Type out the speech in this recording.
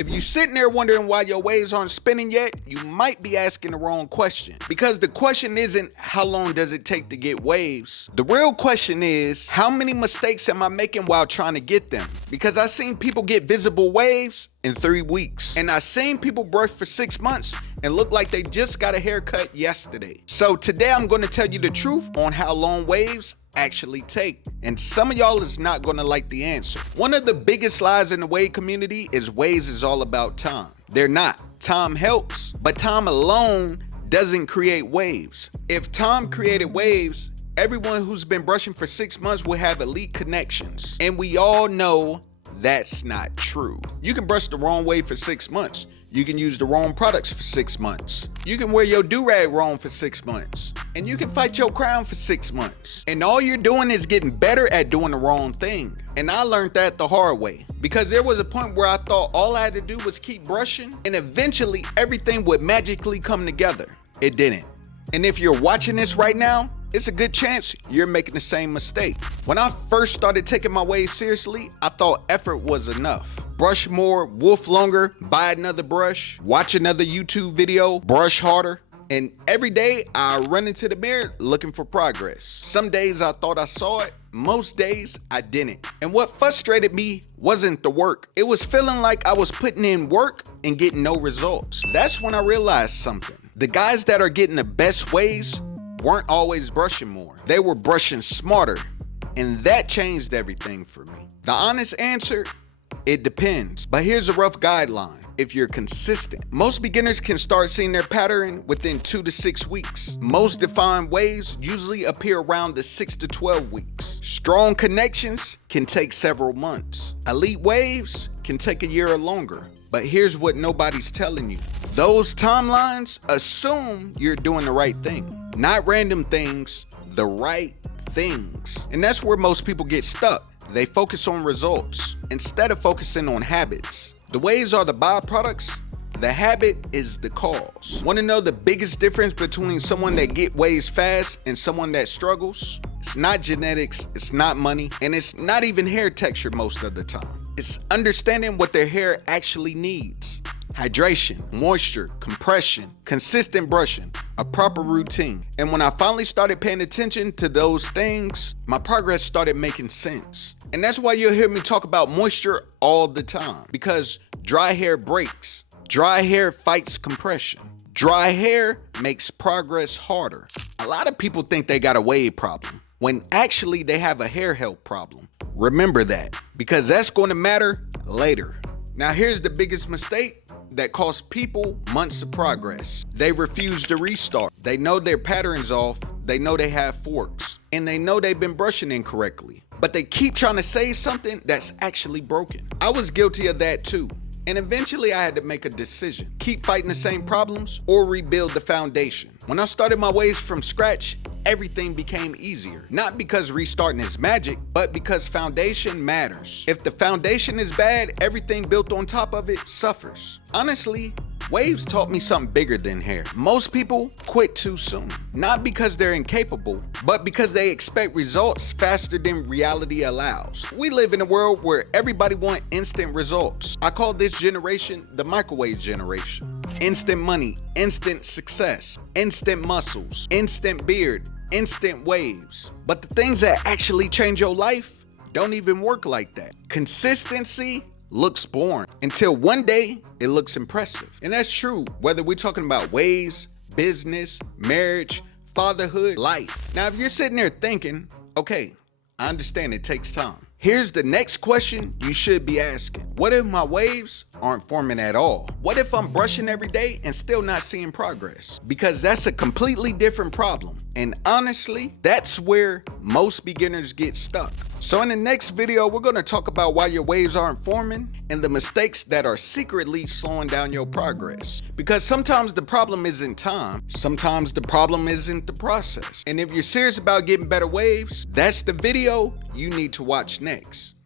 If you're sitting there wondering why your waves aren't spinning yet, you might be asking the wrong question. Because the question isn't how long does it take to get waves. The real question is how many mistakes am I making while trying to get them? Because I've seen people get visible waves in 3 weeks. And I've seen people brush for 6 months and look like they just got a haircut yesterday. So today I'm going to tell you the truth on how long waves actually take. And some of y'all is not going to like the answer. One of the biggest lies in the wave community is waves is all about time. They're not. Time helps, but time alone doesn't create waves. If time created waves, everyone who's been brushing for 6 months will have elite connections. And we all know that's not true. You can brush the wrong way for 6 months. You can use the wrong products for 6 months. You can wear your do-rag wrong for 6 months. And you can fight your crown for 6 months. And all you're doing is getting better at doing the wrong thing. And I learned that the hard way. Because there was a point where I thought all I had to do was keep brushing and eventually everything would magically come together. It didn't. And if you're watching this right now, it's a good chance you're making the same mistake. When I first started taking my waves seriously, I thought effort was enough. Brush more, wolf longer, buy another brush, watch another YouTube video, brush harder. And every day I run into the mirror looking for progress. Some days I thought I saw it, most days I didn't. And what frustrated me wasn't the work. It was feeling like I was putting in work and getting no results. That's when I realized something. The guys that are getting the best waves weren't always brushing more. They were brushing smarter, and that changed everything for me. The honest answer, it depends. But here's a rough guideline. If you're consistent, most beginners can start seeing their pattern within 2 to 6 weeks. Most defined waves usually appear around the 6 to 12 weeks. Strong connections can take several months. Elite waves can take a year or longer. But here's what nobody's telling you. Those timelines assume you're doing the right thing. Not random things, the right things. And that's where most people get stuck. They focus on results instead of focusing on habits. The waves are the byproducts. The habit is the cause. Want to know the biggest difference between someone that get waves fast and someone that struggles? It's not genetics, it's not money, and it's not even hair texture most of the time. It's understanding what their hair actually needs. Hydration, moisture, compression, consistent brushing, a proper routine. And when I finally started paying attention to those things, my progress started making sense. And that's why you'll hear me talk about moisture all the time, because dry hair breaks. Dry hair fights compression. Dry hair makes progress harder. A lot of people think they got a wave problem, when actually they have a hair health problem. Remember that, because that's going to matter later. Now here's the biggest mistake that costs people months of progress. They refuse to restart. They know their pattern's off, they know they have forks, and they know they've been brushing incorrectly. But they keep trying to say something that's actually broken. I was guilty of that too. And eventually I had to make a decision. Keep fighting the same problems or rebuild the foundation. When I started my waves from scratch, everything became easier. Not because restarting is magic, but because foundation matters. If the foundation is bad, everything built on top of it suffers. Honestly, waves taught me something bigger than hair. Most people quit too soon. Not because they're incapable, but because they expect results faster than reality allows. We live in a world where everybody wants instant results. I call this generation the microwave generation. Instant money, instant success, instant muscles, instant beard, instant waves. But the things that actually change your life don't even work like that. Consistency looks boring until one day it looks impressive. And that's true whether we're talking about waves, business, marriage, fatherhood, life. Now if you're sitting there thinking, okay, I understand it takes time. Here's the next question you should be asking. What if my waves aren't forming at all? What if I'm brushing every day and still not seeing progress? Because that's a completely different problem. And honestly, that's where most beginners get stuck. So in the next video, we're gonna talk about why your waves aren't forming and the mistakes that are secretly slowing down your progress. Because sometimes the problem isn't time, sometimes the problem isn't the process. And if you're serious about getting better waves, that's the video you need to watch next.